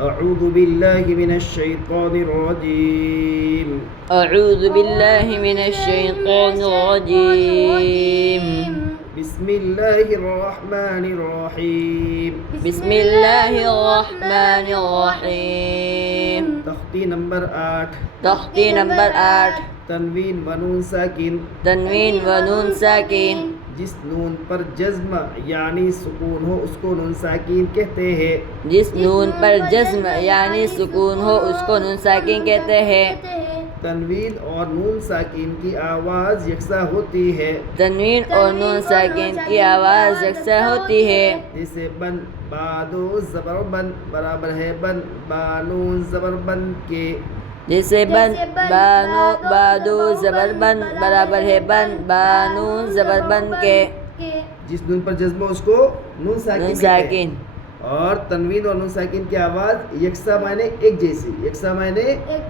أعوذ بالله من الشيطان الرجيم. أعوذ بالله من الشيطان الرجيم. بسم الله الرحمن الرحيم. بسم الله الرحمن الرحيم. تختی نمبر 8. تختی نمبر 8. تنوین و نون ساکن. تنوین و نون ساکن. جس نون پر جزم یعنی سکون ہو اس کو نون ساکن کہتے ہیں. جس نون پر جزم یعنی سکون ہو اس کو نون ساکن کہتے ہیں. تنوین اور نون ساکن کی آواز یکساں ہوتی ہے. تنوین اور نون ساکن کی آواز یکساں ہوتی ہے. جیسے بن بادو زبر بن برابر ہے بن بانون زبر بن کے. جیسے بن بانو بادو زبر بن برابر ہے بن بانون زبر بن کے. جس نون پر جزم ہو اس کو نون ساکن. اور تنوین اور نون ساکن کی آواز یکساں معنی ایک جیسی. یکساں معنی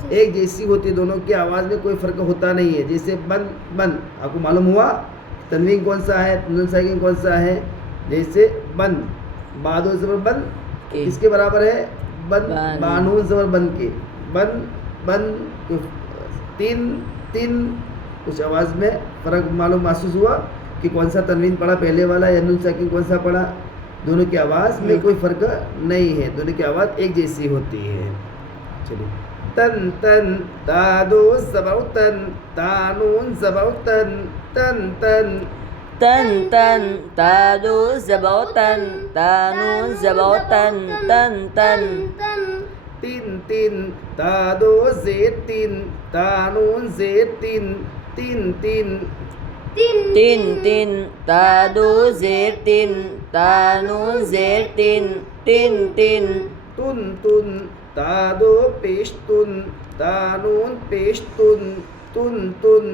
ایک جیسی ہوتی. دونوں کی آواز میں کوئی فرق ہوتا نہیں ہے. جیسے بن بن آپ کو معلوم ہوا تنوین کون سا ہے نون ساکن کون سا ہے. جیسے بن بادو زبر بن کس کے برابر ہے بن بانون زبر بن کے. بن بن تین تین کچھ آواز میں فرق معلوم محسوس ہوا کہ کون سا تنوین پڑھا پہلے والا یا نون ساکن کون سا پڑھا. دونوں کی آواز میں کوئی فرق نہیں ہے. دونوں کی آواز ایک جیسی ہوتی ہے. چلیے تن تن تادو زبر تن تانون زبر تن تن تن تن تن تادو زبر تن تانون زبر تن تن تن. تین تین تادو زیر تین تانون زیر تین تین تین. تین تین تادو زیر تین تانون زیر تین تین تین. تن تن تادو پیش تن تانون پیش تن تن تن.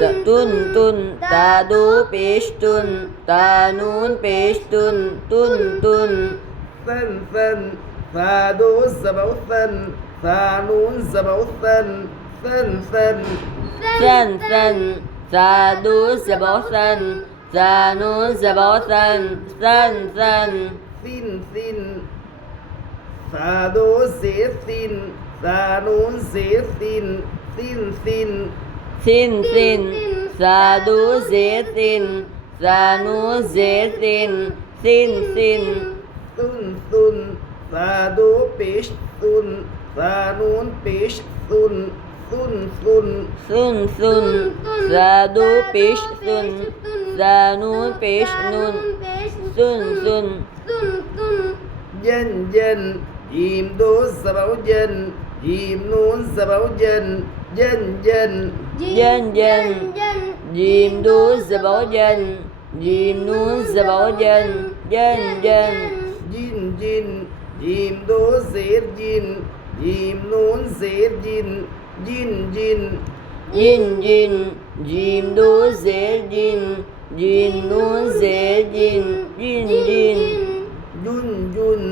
تن تن تادو پیش تن تانون پیش تن تن تن. ثن ثن ثادو زبر ثن ثانون زبر ثن ثن ثن. ثن ثن ثادو زبر ثن ثانون زبر ثن ثن ثن. ثن ثن ثادو زیر ثن ثانون زیر ثن ثن ثن. ثن ثن ثادو زیر ثن ثانون زیر ثن ثن ثن. ثن ثن ثادو پیش ثن ثانون پیش ثن ثن ثن. ثن ثن ثادو پیش ثن ثانون پیش نون ثن ثن. جن جن جیم دو زبر جن جیم نون زبر جن جن جن. جن جن جیم دو زبر جن جیم نون زبر جن جن جن. جن جن جیم دو زیر جن جیم نون زیر جن جن جن. جن جن جیم دو زیر جن جیم نون زیر جن جن جن. جن جن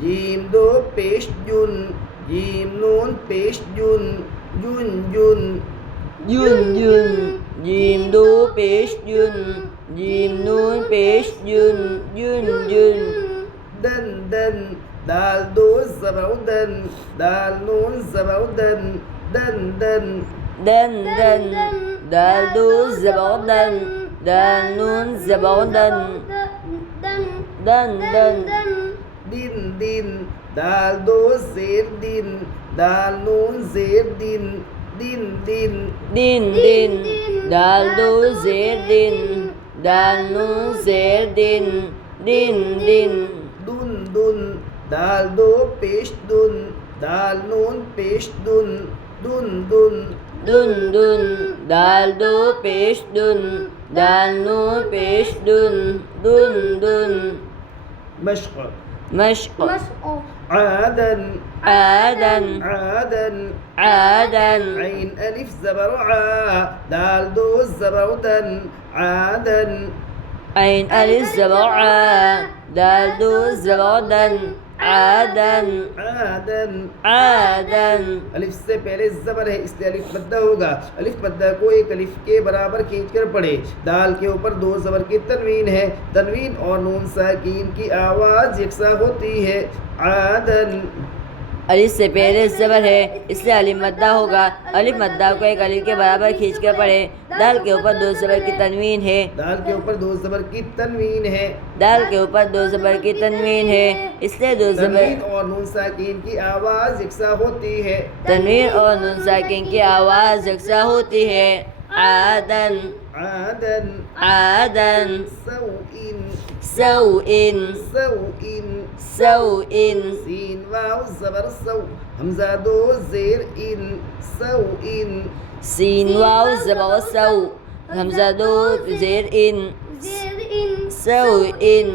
جیم دو پیش جن جیم نون پیش جن جن جن. جن جن جیم دو پیش جن جیم نون پیش جن جن جن. دن دن دال دو زبر دن دال نون زبر دن دن دن. دن دن دال دو زبر دن دال نون زبر دن دن دن. دن دن دال دو زیر دن دال نون زیر دن دن دن. دن دن دال دو زیر دن دال نون زیر دن دن دن. دن دن دال دو پیش دن دال نون پیش دن دن دن. دن دن دال دو پیش دن دال نون پیش دن دن دن. مشق مشق عادن عادن عادن عادن. عين ألف زبر عا دال دو زبر دن عادن. عين ألف زبر عا دال دو زبر دن عادن عادن عادن. الف سے پہلے زبر ہے اس لیے الف مدہ ہوگا. الف مدہ کو ایک الف کے برابر کھینچ کر پڑھے. دال کے اوپر دو زبر کی تنوین ہے. تنوین اور نون ساکین کی آواز یکساں ہوتی ہے. عادن الف سے پہلے زبر ہے اس لیے الف مدہ ہوگا. الف مدہ کو ایک الف کے برابر کھینچ کر پڑھے. دال کے اوپر دو زبر کی تنوین ہے. دال کے اوپر دو زبر کی تنوین ہے. دال کے اوپر دو زبر کی تنوین ہے اس لیے دو زبر. تنوین اور نون ساکین کی آواز یکساں ہوتی ہے. تنوین اور نون ساکن کی آواز یکساں ہوتی ہے. عادن عادن عادن سوئن سوئن سوئن سوئن سین واو زبر سو حمزہ دو زیر ان سوئن سین واو زبر سو حمزہ دو زیر ان سوئن.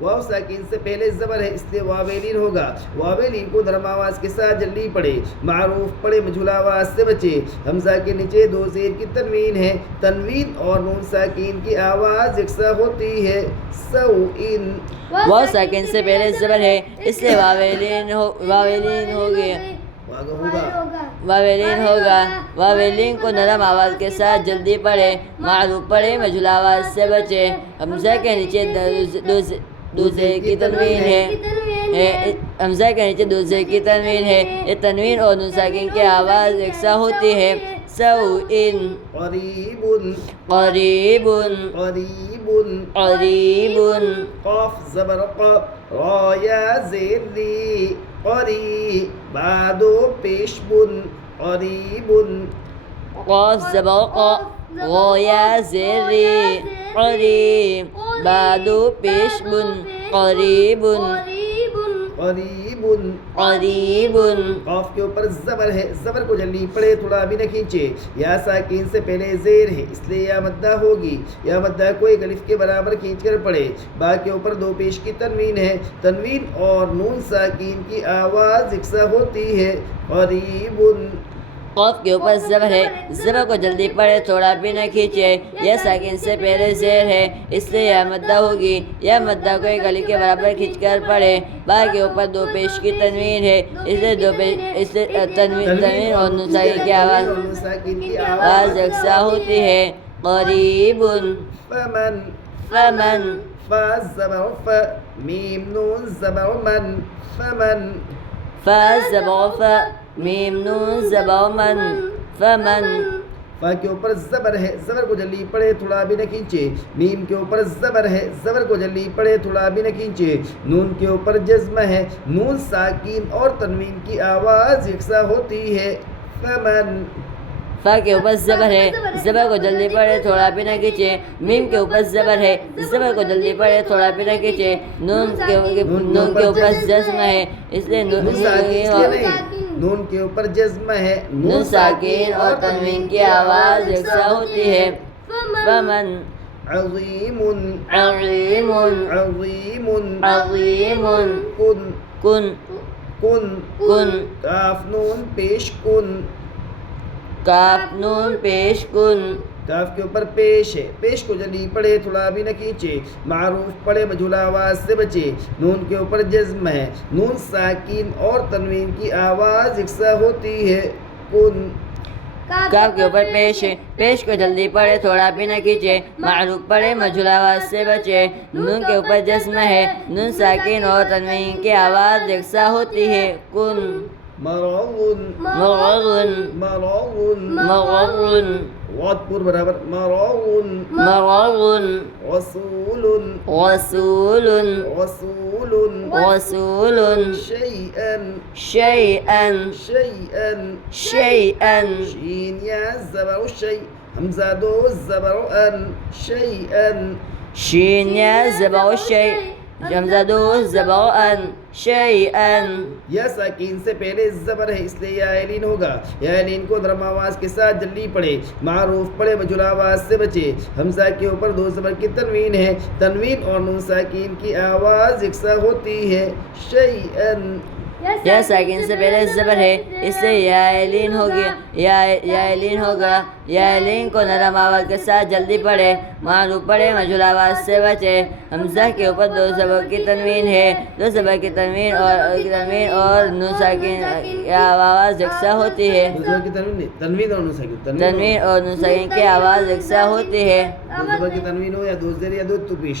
واو ساکین سے پہلے زبر ہے اس لیے واویلین ہوگا. واویلین کو نرم آواز کے ساتھ جلدی پڑھے. معروف پڑھے مجھول آواز سے بچے. حمزہ کے نیچے دو زیر کی تنوین ہے. تنوین اور نون ساکین کی آواز یکساں ہوتی ہے. سوئن. واو ساکن سے پہلے زبر ہے اس لیے واویلین ہو گیا. واویلین ہوگا. واویلین کو نرم آواز کے ساتھ جلدی پڑھے. معروف پڑھے مجھول آواز سے بچے. حمزہ کے نیچے دو زیر کی تنوین ہے. حمزہ کے نیچے دو زیر کی تنوین ہے. یہ تنوین اور نون ساکن کی آواز یکساں ہوتی ہے. سوئن. قریب قریب قریب قریب قاف زبر ق را یا زیر ری قری بعدو پیش بن قریب قاف زبر ق غایا زری قریب بعدو پیش بن قریب قریب قریب. قاف کے اوپر زبر ہے. زبر کو جلدی پڑھے تھوڑا بھی نہ کھینچے. یا ساکین سے پہلے زیر ہے اس لیے یا مدہ ہوگی. یا مدہ کو ایک الف کے برابر کھینچ کر پڑھے. با کے اوپر دو پیش کی تنوین ہے. تنوین اور نون ساکین کی آواز یکساں ہوتی ہے. قریب. قاف کے اوپر زبر ہے. زبر کو جلدی پڑھے تھوڑا بھی نہ کھینچے. یا ساکن سے پہلے زیر ہے اس لیے یا مدہ ہوگی. یا مدہ کو ایک الف کے برابر کھینچ کر پڑھے. با کے اوپر دو پیش کی تنوین ہے اس لیے تنوین اور نون ساکن کی آواز یکساں ہوتی ہے. قریب. فمن فمن فا زبر ف میم نون زبر من فمن فا زبر ف میم نون زبر من فمن. فا کے اوپر زبر ہے. زبر کو جلدی پڑھے تھوڑا بھی نہ کھینچے. میم کے اوپر زبر ہے. زبر کو جلدی پڑھے تھوڑا بھی نہ کھینچے. نون کے اوپر جزم ہے. نون ساکین اور تنوین کی آواز یکساں ہوتی ہے. فمن. فا کے اوپر زبر ہے. زبر کو جلدی پڑھے تھوڑا بھی نہ کھینچے. میم کے اوپر زبر ہے. زبر کو جلدی پڑھے تھوڑا بھی نہ کھینچے. نون کے اوپر جزم ہے اس لیے نون کے اوپر جزم ہے. نون ساکین اور تنوین کی آواز یکساں ہوتی ہے. فمن. عظیم عظیم عظیم عظیم. کن کن کن کن. کاف نون پیش کن. کاف نون پیش کن. کاف کے اوپر پیش ہے. پیش کو جلدی پڑھے تھوڑا بھی نہ کھینچے. معروف پڑھے مجھول آواز سے بچے. نون کے اوپر جزم ہے. نون ساکین اور تنوین کی آواز یکساں ہوتی ہے. کن. کاف کے اوپر پیش ہے. پیش کو جلدی پڑھے تھوڑا بھی نہ کھینچے. معروف پڑھے مجھول آواز سے بچے. نون کے اوپر جزم ہے. نون ساکین اور تنوین کی آواز یکساں ہوتی ہے. کن. مرغ مرغ مرغ مرغ. غاد پور برابر. مرغ مرغ. رسول رسول رسول رسول. شيئا شيئا شيئا شيئا. شين يا زبر شيء حمزة دو زبر أن شيئا. شين يا زبر الشيء حمزہ دو زبر ان شیئا. یا ساکین سے پہلے زبر ہے اس لیے یا لین ہوگا. یا لین کو نرم آواز کے ساتھ جلدی پڑھے. معروف پڑھے مجھول آواز سے بچے. حمزہ کے اوپر دو زبر کی تنوین ہے. تنوین اور نون ساکین کی آواز یکساں ہوتی ہے. شیئا. یا ساکن سے پہلے زبر ہے اس لیے یا لین ہو گیا. یا لین ہوگا. یا لین کو نرم آواز کے ساتھ جلدی پڑھے. معروف پڑھے مجھول آواز سے بچے. حمزہ کے اوپر دو زبر کی تنوین ہے. دو زبر کی تنوین اور نون ساکن کی آواز یکساں ہوتی ہے. تنوین اور نون ساکن. تنوین اور نون ساکن کی آواز یکساں ہوتی ہے. دو زبر کی تنوین ہو یا دو زیر یا دو تو پیش.